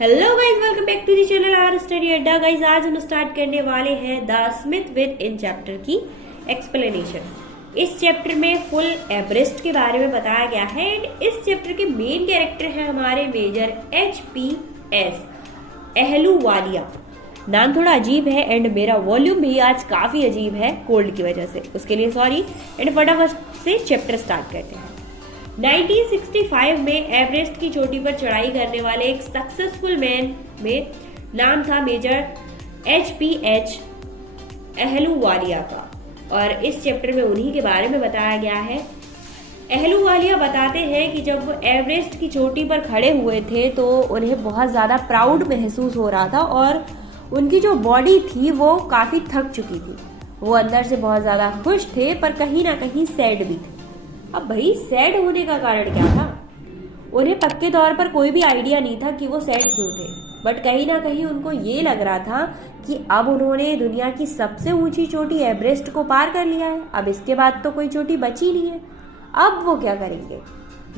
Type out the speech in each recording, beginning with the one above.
Hello guys, welcome back to the channel R study adda. Guys, आज हम start करने वाले हैं the summit within chapter की एक्सप्लेनेशन। इस चैप्टर में फुल एवरेस्ट के बारे में बताया गया है एंड इस चैप्टर के मेन कैरेक्टर है हमारे मेजर HPS अहलूवालिया। नाम थोड़ा अजीब है एंड मेरा वॉल्यूम भी आज काफी अजीब है कोल्ड की वजह से, उसके लिए सॉरी। एंड फटाफट से चैप्टर स्टार्ट करते हैं। 1965 में एवरेस्ट की चोटी पर चढ़ाई करने वाले एक सक्सेसफुल मैन में नाम था मेजर HPS अहलूवालिया का, और इस चैप्टर में उन्हीं के बारे में बताया गया है। अहलूवालिया बताते हैं कि जब वो एवरेस्ट की चोटी पर खड़े हुए थे तो उन्हें बहुत ज़्यादा प्राउड महसूस हो रहा था और उनकी जो बॉडी थी वो काफ़ी थक चुकी थी। वो अंदर से बहुत ज़्यादा खुश थे पर कहीं ना कहीं सैड भी थे। अब भाई सैड होने का कारण क्या था? उन्हें पक्के तौर पर कोई भी आइडिया नहीं था कि वो सैड क्यों थे, बट कहीं ना कहीं उनको ये लग रहा था कि अब उन्होंने दुनिया की सबसे ऊंची चोटी एवरेस्ट को पार कर लिया है, अब इसके बाद तो कोई चोटी बची नहीं है, अब वो क्या करेंगे?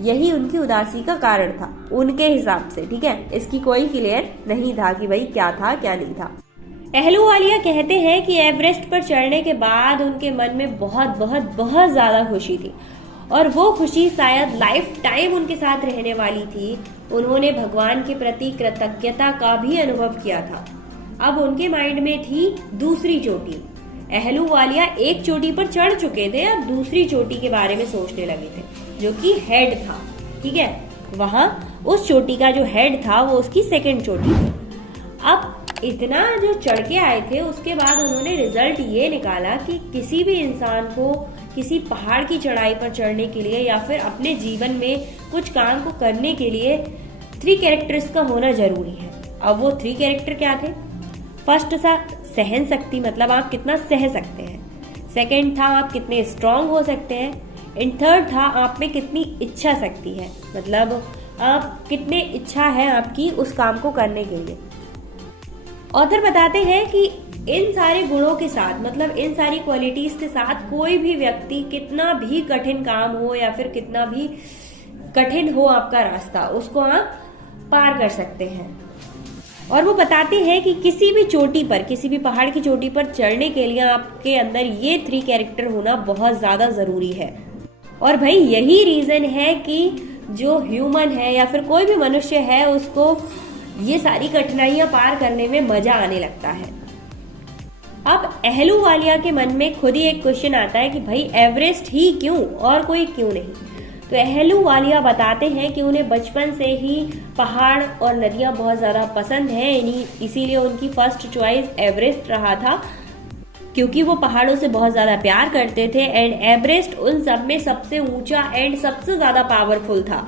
यही उनकी उदासी का कारण था उनके हिसाब से। ठीक है, इसकी कोई क्लियर नहीं था कि भाई क्या था क्या नहीं था। अहलूवालिया कहते हैं कि एवरेस्ट पर चढ़ने के बाद उनके मन में बहुत बहुत बहुत ज्यादा खुशी थी और वो खुशी शायद लाइफ टाइम उनके साथ रहने वाली थी। उन्होंने भगवान के प्रति कृतज्ञता का भी अनुभव किया था। अब उनके माइंड में थी दूसरी चोटी। अहलूवालिया एक चोटी पर चढ़ चुके थे, अब दूसरी चोटी के बारे में सोचने लगे थे जो कि हेड था। ठीक है, वहां उस चोटी का जो हेड था वो उसकी सेकेंड चोटी थी। अब इतना जो चढ़ के आए थे उसके बाद उन्होंने रिजल्ट ये निकाला कि किसी भी इंसान को किसी पहाड़ की चढ़ाई पर चढ़ने के लिए या फिर अपने जीवन में कुछ काम को करने के लिए 3 कैरेक्टर्स का होना जरूरी है। अब वो 3 कैरेक्टर क्या थे? फर्स्ट था सहन शक्ति, मतलब आप कितना सह सकते हैं। सेकंड था आप कितने स्ट्रांग हो सकते हैं। एंड थर्ड था आप में कितनी इच्छा शक्ति है, मतलब आप कितने इच्छा है आपकी उस काम को करने के लिए। ऑथर बताते हैं कि इन सारे गुणों के साथ, मतलब इन सारी क्वालिटीज के साथ कोई भी व्यक्ति कितना भी कठिन काम हो या फिर कितना भी कठिन हो आपका रास्ता, उसको आप पार कर सकते हैं। और वो बताते हैं कि किसी भी चोटी पर, किसी भी पहाड़ की चोटी पर चढ़ने के लिए आपके अंदर ये 3 कैरेक्टर होना बहुत ज्यादा जरूरी है। और भाई यही रीजन है कि जो ह्यूमन है या फिर कोई भी मनुष्य है उसको ये सारी कठिनाइयां पार करने में मजा आने लगता है। अब अहलूवालिया के मन में खुद ही एक क्वेश्चन आता है कि भाई एवरेस्ट ही क्यों और कोई क्यों नहीं? तो अहलूवालिया बताते हैं कि उन्हें बचपन से ही पहाड़ और नदियां बहुत ज्यादा पसंद है, इसीलिए उनकी फर्स्ट चॉइस एवरेस्ट रहा था, क्योंकि वो पहाड़ों से बहुत ज्यादा प्यार करते थे। एंड एवरेस्ट उन सब में सबसे ऊंचा एंड सबसे ज्यादा पावरफुल था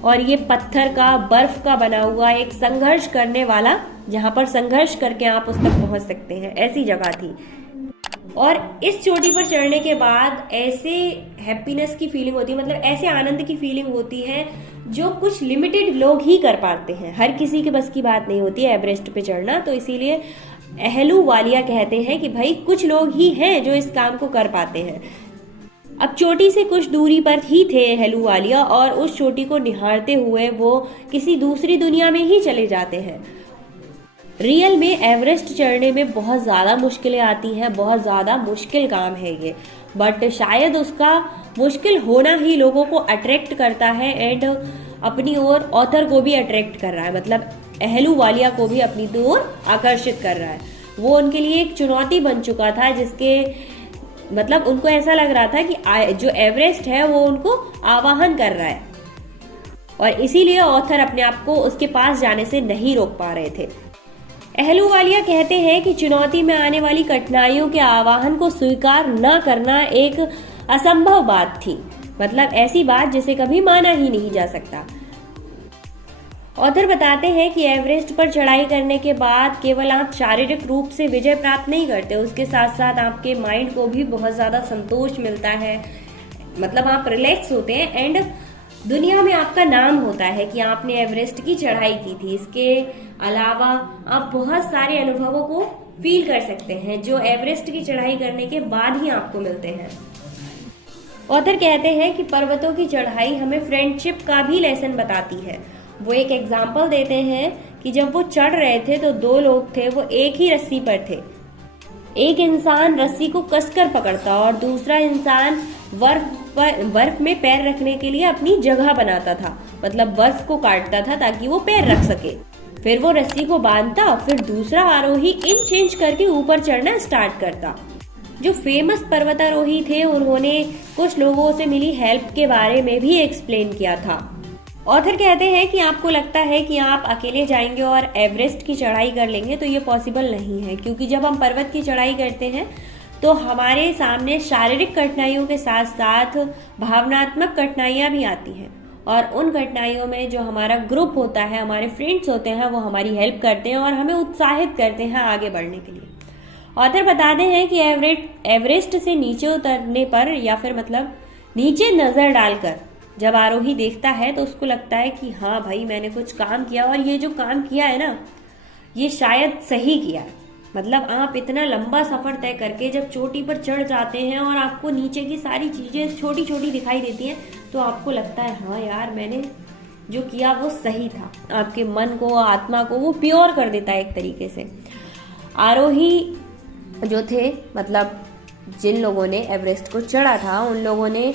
और ये पत्थर का, बर्फ का बना हुआ एक संघर्ष करने वाला, जहां पर संघर्ष करके आप उस तक पहुंच सकते हैं, ऐसी जगह थी। और इस चोटी पर चढ़ने के बाद ऐसे हैप्पीनेस की फीलिंग होती है, मतलब ऐसे आनंद की फीलिंग होती है जो कुछ लिमिटेड लोग ही कर पाते हैं, हर किसी के बस की बात नहीं होती है एवरेस्ट पे चढ़ना। तो इसीलिए अहलूवालिया कहते हैं कि भाई कुछ लोग ही हैं जो इस काम को कर पाते हैं। अब चोटी से कुछ दूरी पर ही थे अहलूवालिया और उस चोटी को निहारते हुए वो किसी दूसरी दुनिया में ही चले जाते हैं। रियल में एवरेस्ट चढ़ने में बहुत ज़्यादा मुश्किलें आती हैं, बहुत ज़्यादा मुश्किल काम है ये, बट शायद उसका मुश्किल होना ही लोगों को अट्रैक्ट करता है एंड अपनी ओर ऑथर को भी अट्रैक्ट कर रहा है, मतलब अहलूवालिया को भी अपनी ओर आकर्षित कर रहा है। वो उनके लिए एक चुनौती बन चुका था, जिसके मतलब उनको ऐसा लग रहा था कि जो एवरेस्ट है वो उनको आवाहन कर रहा है और इसीलिए ऑथर अपने आप को उसके पास जाने से नहीं रोक पा रहे थे। अहलूवालिया कहते हैं कि चुनौती में आने वाली कठिनाइयों के आवाहन को स्वीकार न करना एक असंभव बात थी, मतलब ऐसी बात जिसे कभी माना ही नहीं जा सकता। ऑथर बताते हैं कि एवरेस्ट पर चढ़ाई करने के बाद केवल आप शारीरिक रूप से विजय प्राप्त नहीं करते, उसके साथ साथ आपके माइंड को भी बहुत ज्यादा संतोष मिलता है, मतलब आप रिलैक्स होते हैं एंड दुनिया में आपका नाम होता है कि आपने एवरेस्ट की चढ़ाई की थी। इसके अलावा आप बहुत सारे अनुभवों को फील कर सकते हैं जो एवरेस्ट की चढ़ाई करने के बाद ही आपको मिलते हैं। ऑथर कहते हैं कि पर्वतों की चढ़ाई हमें फ्रेंडशिप का भी लेसन बताती है। वो एक एग्जाम्पल देते हैं कि जब वो चढ़ रहे थे तो दो लोग थे, वो एक ही रस्सी पर थे। एक इंसान रस्सी को कसकर पकड़ता और दूसरा इंसान बर्फ में पैर रखने के लिए अपनी जगह बनाता था, मतलब बर्फ को काटता था ताकि वो पैर रख सके। फिर वो रस्सी को बांधता, फिर दूसरा आरोही इंच इंच करके ऊपर चढ़ना स्टार्ट करता। जो फेमस पर्वतारोही थे उन्होंने कुछ लोगों से मिली हेल्प के बारे में भी एक्सप्लेन किया था। ऑथर कहते हैं कि आपको लगता है कि आप अकेले जाएंगे और एवरेस्ट की चढ़ाई कर लेंगे, तो ये पॉसिबल नहीं है, क्योंकि जब हम पर्वत की चढ़ाई करते हैं तो हमारे सामने शारीरिक कठिनाइयों के साथ साथ भावनात्मक कठिनाइयां भी आती हैं। और उन कठिनाइयों में जो हमारा ग्रुप होता है, हमारे फ्रेंड्स होते हैं, वो हमारी हेल्प करते हैं और हमें उत्साहित करते हैं आगे बढ़ने के लिए। ऑथर बताते हैं कि एवरेस्ट से नीचे उतरने पर या फिर मतलब नीचे नजर डालकर जब आरोही देखता है तो उसको लगता है कि हाँ भाई, मैंने कुछ काम किया और ये जो काम किया है ना, ये शायद सही किया है। मतलब आप इतना लंबा सफर तय करके जब चोटी पर चढ़ जाते हैं और आपको नीचे की सारी चीजें छोटी छोटी दिखाई देती हैं, तो आपको लगता है हाँ यार, मैंने जो किया वो सही था। आपके मन को, आत्मा को वो प्योर कर देता है एक तरीके से। आरोही जो थे, मतलब जिन लोगों ने एवरेस्ट को चढ़ा था, उन लोगों ने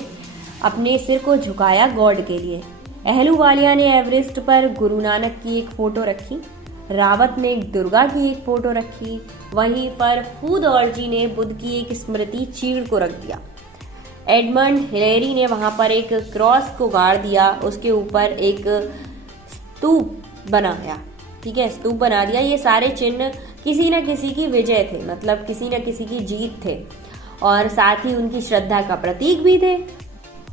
अपने सिर को झुकाया गॉड के लिए। अहलूवालिया ने एवरेस्ट पर गुरु नानक की एक फोटो रखी, रावत ने दुर्गा की एक फोटो रखी, वहीं पर फूदौलजी ने बुद्ध की एक स्मृति चीड़ को रख दिया। एडमंड हिलेरी ने वहां पर एक क्रॉस को गाड़ दिया, उसके ऊपर एक स्तूप बनाया। ठीक है, स्तूप बना दिया। ये सारे चिन्ह किसी न किसी की विजय थे, मतलब किसी न किसी की जीत थे और साथ ही उनकी श्रद्धा का प्रतीक भी थे।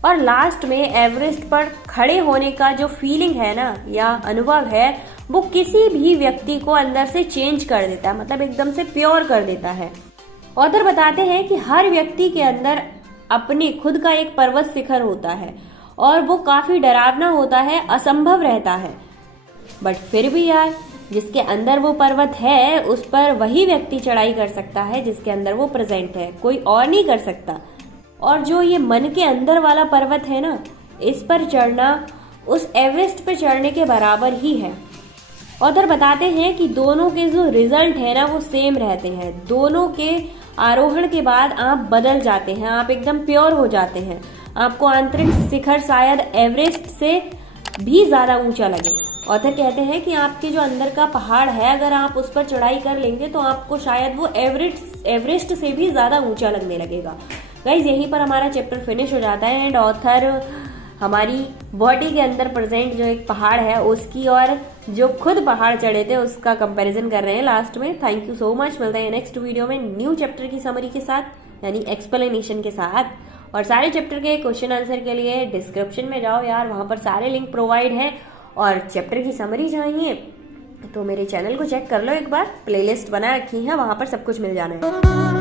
और लास्ट में एवरेस्ट पर खड़े होने का जो फीलिंग है ना, या अनुभव है, वो किसी भी व्यक्ति को अंदर से चेंज कर देता है, मतलब एकदम से प्योर कर देता है। ऑथर बताते हैं कि हर व्यक्ति के अंदर अपने खुद का एक पर्वत शिखर होता है और वो काफी डरावना होता है, असंभव रहता है, बट फिर भी यार, जिसके अंदर वो पर्वत है उस पर वही व्यक्ति चढ़ाई कर सकता है जिसके अंदर वो प्रेजेंट है, कोई और नहीं कर सकता। और जो ये मन के अंदर वाला पर्वत है ना, इस पर चढ़ना उस एवरेस्ट पर चढ़ने के बराबर ही है। ऑथर बताते हैं कि दोनों के जो रिजल्ट है ना, वो सेम रहते हैं। दोनों के आरोहण के बाद आप बदल जाते हैं, आप एकदम प्योर हो जाते हैं। आपको आंतरिक शिखर शायद एवरेस्ट से भी ज्यादा ऊंचा लगे। ऑथर कहते हैं कि आपके जो अंदर का पहाड़ है, अगर आप उस पर चढ़ाई कर लेंगे तो आपको शायद वो एवरेस्ट से भी ज्यादा ऊंचा लगने लगेगा। गाइज, यहीं पर हमारा चैप्टर फिनिश हो जाता है एंड ऑथर हमारी बॉडी के अंदर प्रेजेंट जो एक पहाड़ है उसकी और जो खुद पहाड़ चढ़े थे उसका कंपैरिजन कर रहे हैं लास्ट में। Thank you so much. मिलते हैं नेक्स्ट वीडियो में न्यू चैप्टर की समरी के साथ, यानी एक्सप्लेनेशन के साथ। और सारे चैप्टर के क्वेश्चन आंसर के लिए डिस्क्रिप्शन में जाओ यार, वहां पर सारे लिंक प्रोवाइड हैं। और चैप्टर की समरी चाहिए तो मेरे चैनल को चेक कर लो एक बार, प्लेलिस्ट बना रखी है, वहां पर सब कुछ मिल जाना है।